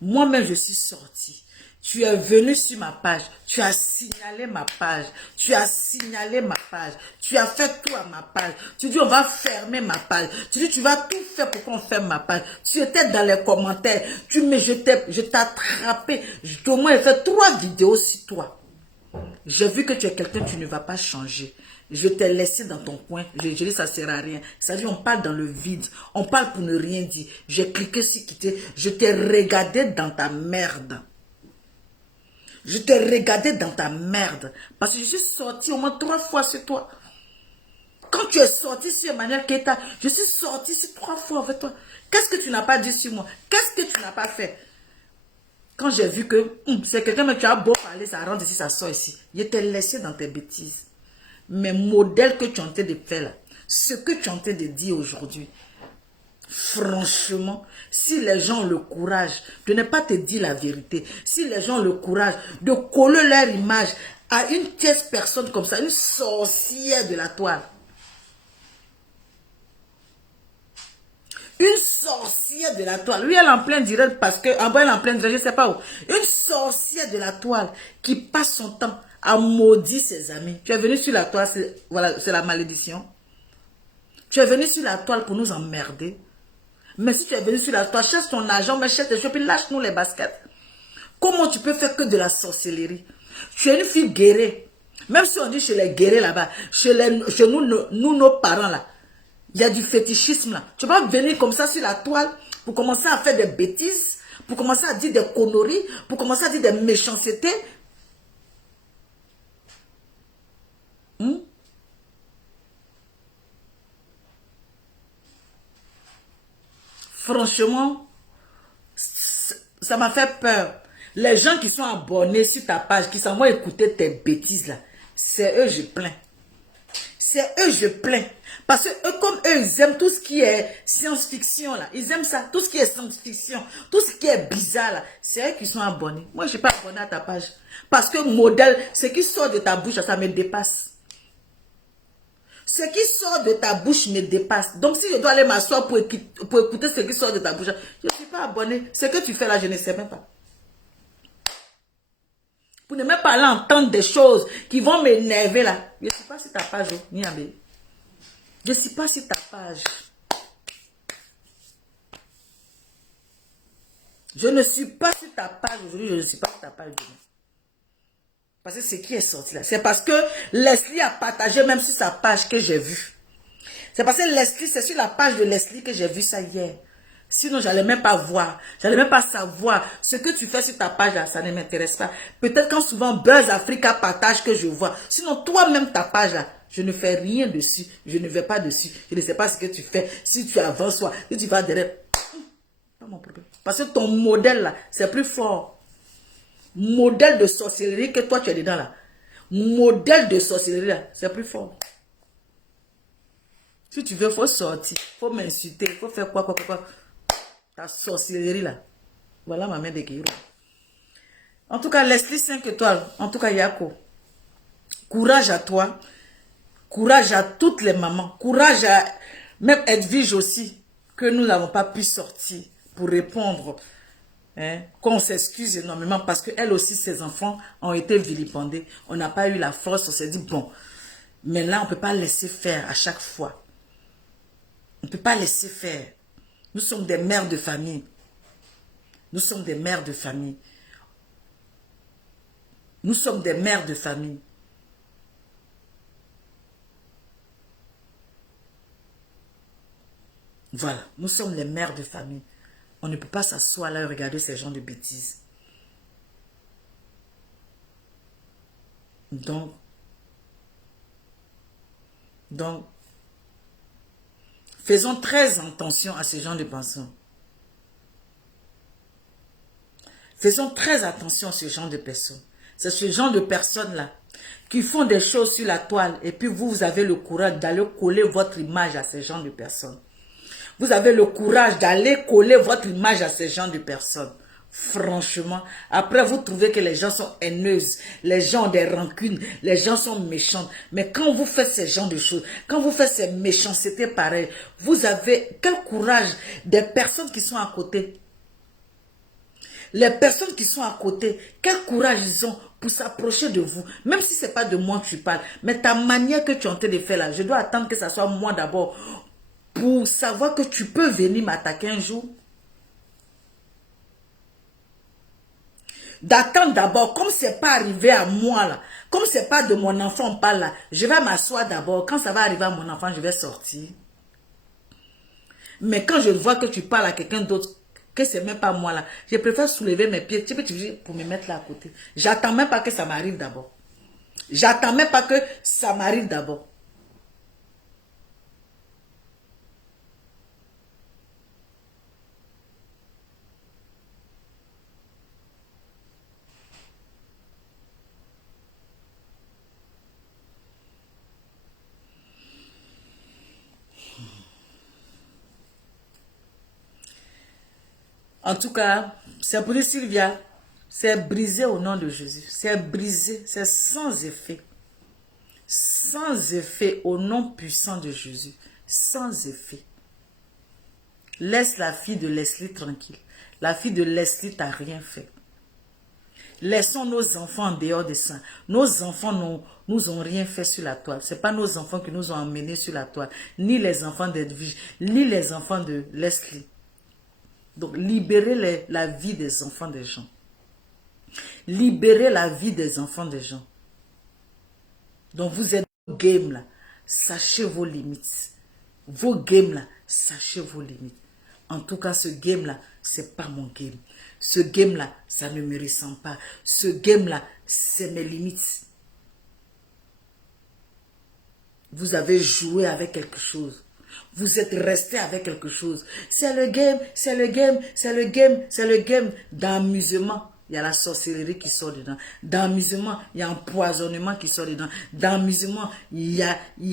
Moi-même, je suis sortie. Tu es venu sur ma page. Tu as signalé ma page. Tu as signalé ma page. Tu as fait tout à ma page. Tu dis, on va fermer ma page. Tu dis, tu vas tout faire pour qu'on ferme ma page. Tu étais dans les commentaires. Je t'ai attrapé. Au moins, j'ai fait 3 vidéos sur toi. J'ai vu que tu es quelqu'un, tu ne vas pas changer. Je t'ai laissé dans ton coin. Je dis, ça ne sert à rien. C'est-à-dire, on parle dans le vide. On parle pour ne rien dire. J'ai cliqué sur quitter. Je t'ai regardé dans ta merde. Je t'ai regardé dans ta merde. Parce que je suis sortie au moins 3 fois sur toi. Quand tu es sorti sur Emmanuel Keita, je suis sortie sur 3 fois avec toi. Qu'est-ce que tu n'as pas dit sur moi? Qu'est-ce que tu n'as pas fait? Quand j'ai vu que c'est quelqu'un, mais tu as beau parler, ça rentre ici, ça sort ici. Je t'ai laissé dans tes bêtises. Mes modèles que tu es en train de faire là, ce que tu es en train de dire aujourd'hui, franchement, si les gens ont le courage de ne pas te dire la vérité, si les gens ont le courage de coller leur image à une tierce personne comme ça, une sorcière de la toile, une sorcière de la toile, lui elle est en plein direct parce que, en bas elle est en plein direct, je ne sais pas où, une sorcière de la toile qui passe son temps à maudire ses amis. Tu es venu sur la toile, voilà, c'est la malédiction. Tu es venu sur la toile pour nous emmerder. Mais si tu es venu sur la toile, cherche ton argent, mais cherche tes choses, puis lâche-nous les baskets. Comment tu peux faire que de la sorcellerie? Tu es une fille guerrée. Même si on dit chez les guerriers là-bas, chez nous, nos parents là, il y a du fétichisme là. Tu vas venir comme ça sur la toile pour commencer à faire des bêtises, pour commencer à dire des conneries, pour commencer à dire des méchancetés. Franchement, ça m'a fait peur. Les gens qui sont abonnés sur ta page, qui s'en vont écouter tes bêtises là, c'est eux je plains. C'est eux je plains. Parce que eux, comme eux, ils aiment tout ce qui est science-fiction là. Ils aiment ça, tout ce qui est science-fiction, tout ce qui est bizarre là. C'est eux qui sont abonnés. Moi, je ne suis pas abonné à ta page. Parce que modèle, ce qui sort de ta bouche, ça me dépasse. Ce qui sort de ta bouche me dépasse. Donc, si je dois aller m'asseoir pour écouter ce qui sort de ta bouche, je ne suis pas abonné. Ce que tu fais là, je ne sais même pas. Pour ne même pas aller entendre des choses qui vont m'énerver là. Je ne suis pas sur ta page, Niambe. Je ne suis pas sur ta page. Je ne suis pas sur ta page aujourd'hui. Je ne suis pas sur ta page aujourd'hui. Parce que ce qui est sorti là, c'est parce que Leslie a partagé même sur sa page que j'ai vu. C'est parce que Leslie, c'est sur la page de Leslie que j'ai vu ça hier. Sinon, je n'allais même pas voir. Je n'allais même pas savoir. Ce que tu fais sur ta page là, ça ne m'intéresse pas. Peut-être quand souvent Buzz Africa partage que je vois. Sinon, toi-même ta page là, je ne fais rien dessus. Je ne vais pas dessus. Je ne sais pas ce que tu fais. Si tu avances, soit, si tu vas derrière. Pas mon problème. Parce que ton modèle là, c'est plus fort. Modèle de sorcellerie que toi tu es dedans là. Modèle de sorcellerie là, c'est plus fort. Si tu veux, il faut sortir. Il faut m'insulter. Il faut faire quoi. Ta sorcellerie là. Voilà ma main de guerre. En tout cas, Leslie 5 étoiles. En tout cas, Yako. Courage à toi. Courage à toutes les mamans. Courage à même Edwige aussi. Que nous n'avons pas pu sortir pour répondre. Hein, qu'on s'excuse énormément parce qu'elle aussi, ses enfants ont été vilipendés. On n'a pas eu la force, on s'est dit, bon, mais là, on ne peut pas laisser faire à chaque fois. On ne peut pas laisser faire. Nous sommes des mères de famille. Nous sommes des mères de famille. Nous sommes des mères de famille. Voilà, nous sommes les mères de famille. On ne peut pas s'asseoir là et regarder ces gens de bêtises. Donc, faisons très attention à ce genre de personnes. Faisons très attention à ce genre de personnes. C'est ce genre de personnes-là qui font des choses sur la toile et puis vous avez le courage d'aller coller votre image à ces gens de personnes. Vous avez le courage d'aller coller votre image à ces gens de personnes. Franchement, après vous trouvez que les gens sont haineuses, les gens ont des rancunes, les gens sont méchants. Mais quand vous faites ce genre de choses, quand vous faites ces méchancetés pareilles, vous avez quel courage des personnes qui sont à côté. Les personnes qui sont à côté, quel courage ils ont pour s'approcher de vous. Même si ce n'est pas de moi que tu parles, mais ta manière que tu es en train de faire là, je dois attendre que ça soit moi d'abord pour savoir que tu peux venir m'attaquer un jour. D'attendre d'abord, comme ce n'est pas arrivé à moi là, comme ce n'est pas de mon enfant on parle là, je vais m'asseoir d'abord. Quand ça va arriver à mon enfant, je vais sortir. Mais quand je vois que tu parles à quelqu'un d'autre, que ce n'est même pas moi là, je préfère soulever mes pieds pour me mettre là à côté. J'attends même pas que ça m'arrive d'abord. J'attends même pas que ça m'arrive d'abord. En tout cas, c'est pour dire Sylvia, c'est brisé au nom de Jésus. C'est brisé, c'est sans effet. Sans effet au nom puissant de Jésus. Sans effet. Laisse la fille de Leslie tranquille. La fille de Leslie t'a rien fait. Laissons nos enfants en dehors de ça. Nos enfants nous ont rien fait sur la toile. Ce n'est pas nos enfants qui nous ont emmenés sur la toile. Ni les enfants d'Edwige, ni les enfants de Leslie. Donc, libérez la vie des enfants des gens. Libérez la vie des enfants des gens. Donc vous êtes game là, sachez vos limites. Vos games là, sachez vos limites. En tout cas, ce game là, c'est pas mon game. Ce game là, ça ne me ressemble pas. Ce game là, c'est mes limites. Vous avez joué avec quelque chose. Vous êtes resté avec quelque chose. C'est le game, c'est le game, c'est le game, c'est le game. Dans l'amusement, il y a la sorcellerie qui sort dedans. Dans l'amusement, il y a empoisonnement qui sort dedans. Dans l'amusement, il y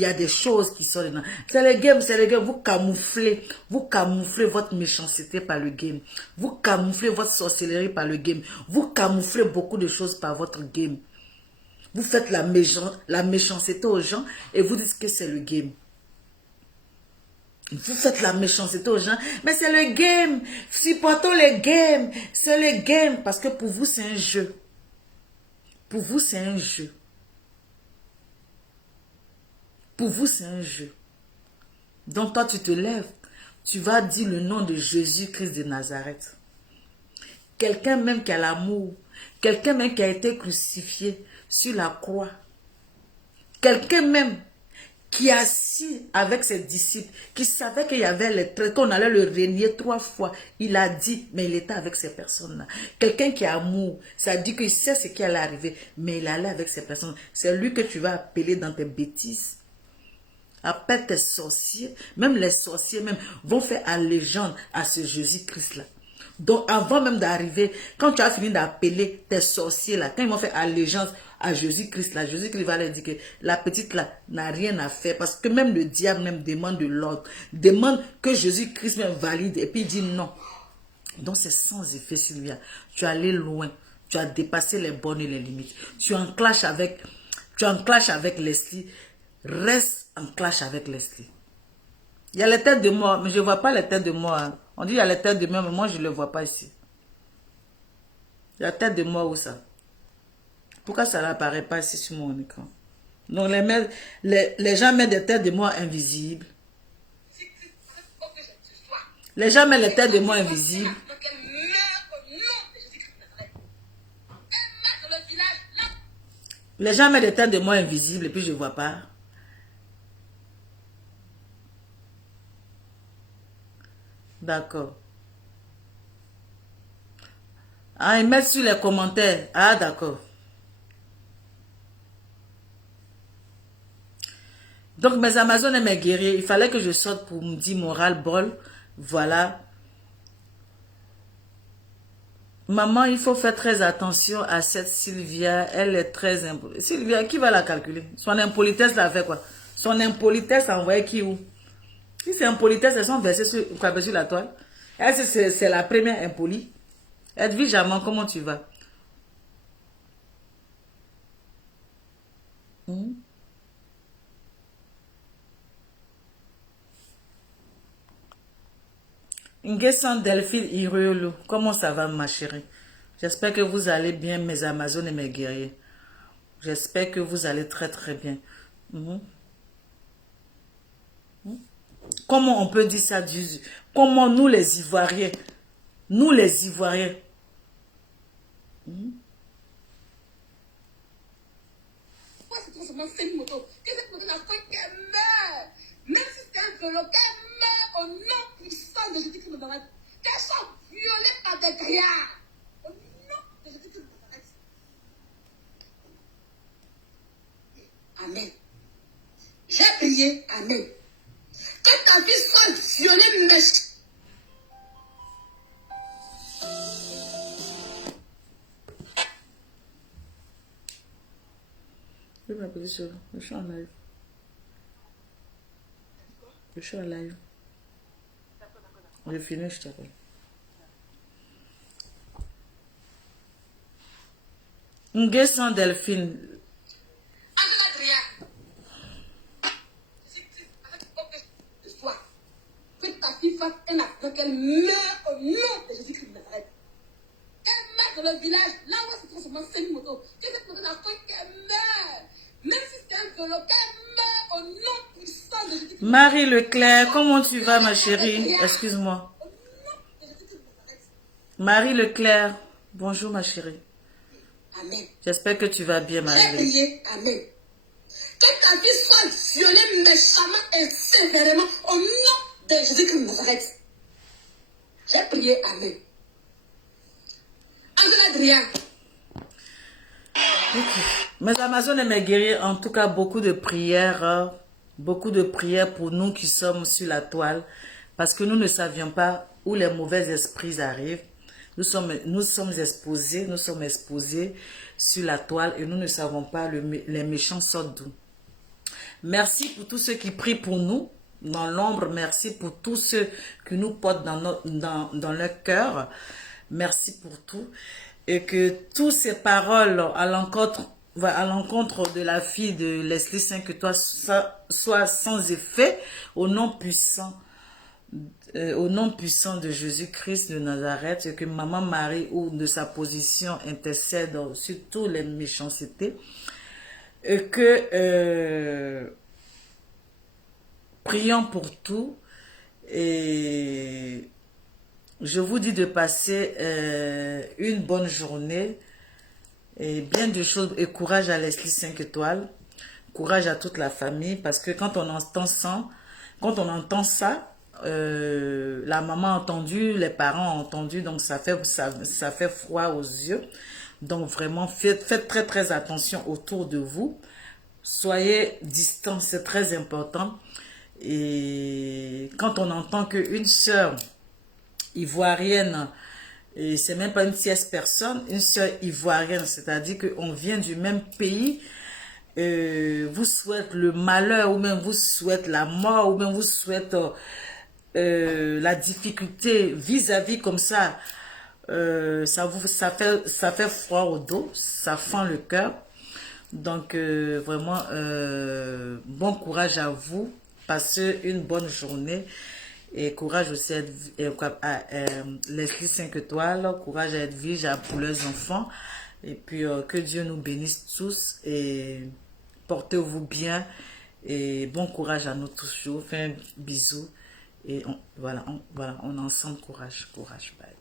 a des choses qui sortent dedans. C'est le game, c'est le game. Vous camouflez votre méchanceté par le game. Vous camouflez votre sorcellerie par le game. Vous camouflez beaucoup de choses par votre game. Vous faites la méchanceté aux gens et vous dites que c'est le game. Vous faites la méchanceté aux gens, mais c'est le game. Supportons le game. C'est le game. Parce que pour vous, c'est un jeu. Pour vous, c'est un jeu. Pour vous, c'est un jeu. Donc toi, tu te lèves. Tu vas dire le nom de Jésus-Christ de Nazareth. Quelqu'un même qui a l'amour. Quelqu'un même qui a été crucifié sur la croix. Quelqu'un même qui est assis avec ses disciples, qui savait qu'il y avait les traits, qu'on allait le régner 3 fois. Il a dit, mais il était avec ces personnes-là. Quelqu'un qui a amour, ça dit qu'il sait ce qui allait arriver, mais il allait avec ces personnes. C'est lui que tu vas appeler dans tes bêtises. Appelle tes sorciers, même les sorciers même vont faire allégeance à ce Jésus-Christ-là. Donc, avant même d'arriver, quand tu as fini d'appeler tes sorciers là, quand ils vont faire allégeance à Jésus-Christ là, Jésus-Christ va leur dire que la petite là n'a rien à faire. Parce que même le diable même demande de l'ordre, demande que Jésus-Christ même valide et puis il dit non. Donc, c'est sans effet, Sylvia. Tu es allé loin. Tu as dépassé les bornes et les limites. Tu es en clash avec Leslie. Reste en clash avec Leslie. Il y a les têtes de mort, mais je ne vois pas les têtes de mort. Hein. On dit il y a les têtes de mort, mais moi je ne les vois pas ici. Il y a la tête de mort où ça? Pourquoi ça n'apparaît pas ici sur mon écran? Donc les gens mettent des têtes de mort invisibles. Les gens mettent les têtes de mort invisibles. Les gens mettent des têtes de mort invisibles et puis je ne vois pas. D'accord. Ah, ils mettent sur les commentaires. Ah, d'accord. Donc, mes Amazones et mes guerriers, il fallait que je sorte pour me dire mon ras-le-bol. Voilà. Maman, il faut faire très attention à cette Sylvia. Elle est très impolite. Sylvia, qui va la calculer? Son impolitesse l'a fait quoi? Son impolitesse a envoyé qui où? Si c'est impolitesse, elles sont versées sur la toile. C'est la première impolie. Edwige Jamon, comment tu vas? Nguessan Delphine Iruelu, comment ça va ma chérie? J'espère que vous allez bien mes Amazones et mes guerriers. J'espère que vous allez très très bien. Comment on peut dire ça? Comment nous les Ivoiriens, Pourquoi c'est forcément cette moto? Que cette moto n'a pas qu'elle meurt. Même si c'est un vélo, qu'elle meurt au nom puissant de Jésus-Christ de Nazareth. Qu'elle soit violée par des gaillards. Au nom de Jésus-Christ de Nazareth. Amen. J'ai prié. Amen. Que ta vie soit violée, mais... Je suis en live. Je suis en live. Je finis, je t'appelle. Nguessan Delphine. Que ta fille fasse un acte, qu'elle meure au nom de Jésus-Christ de Nazareth. Qu'elle meure dans le village, là où elle se transforme en semi-moto. Que cette moto n'a pas qu'elle meure. Même si c'est un vélo, qu'elle meure au nom puissant de Jésus-Christ. Marie Leclerc, comment tu vas ma chérie? Excuse-moi. Marie Leclerc, bonjour ma chérie. Amen. J'espère que tu vas bien Marie. J'ai prié, amen. Que ta vie soit violée méchamment et sévèrement au nom de Jésus-Christ de Nazareth. J'ai prié, amen. Angela Adrien. Mes Amazones et mes guerriers, en tout cas, beaucoup de prières pour nous qui sommes sur la toile, parce que nous ne savions pas où les mauvais esprits arrivent. Nous sommes exposés sur la toile et nous ne savons pas les méchants sortent d'où. Merci pour tous ceux qui prient pour nous dans l'ombre. Merci pour tous ceux qui nous portent dans leur cœur. Merci pour tout. Et que toutes ces paroles à l'encontre de la fille de Leslie 5 que toi soient sans effet au nom puissant de Jésus-Christ de Nazareth, et que Maman Marie ou de sa position intercède sur toutes les méchancetés, et que prions pour tout. Et je vous dis de passer une bonne journée et bien de choses, et courage à Leslie 5 étoiles, courage à toute la famille, parce que quand on entend ça, la maman a entendu, les parents ont entendu, donc ça fait froid aux yeux. Donc vraiment, faites très très attention autour de vous. Soyez distants, c'est très important. Et quand on entend qu'une sœur ivoirienne, et c'est même pas une tierce personne, une sœur ivoirienne, c'est-à-dire qu'on vient du même pays, vous souhaite le malheur, ou même vous souhaite la mort, ou même vous souhaite la difficulté vis-à-vis comme ça, ça fait froid au dos, ça fend le cœur. Donc vraiment, bon courage à vous, passez une bonne journée. Et courage aussi à Leslie 5 étoiles, courage à Edwige, pour leurs enfants. Et puis que Dieu nous bénisse tous et portez-vous bien. Et bon courage à nous tous. Je vous fais un bisou. Et voilà, on est ensemble. Courage, bye.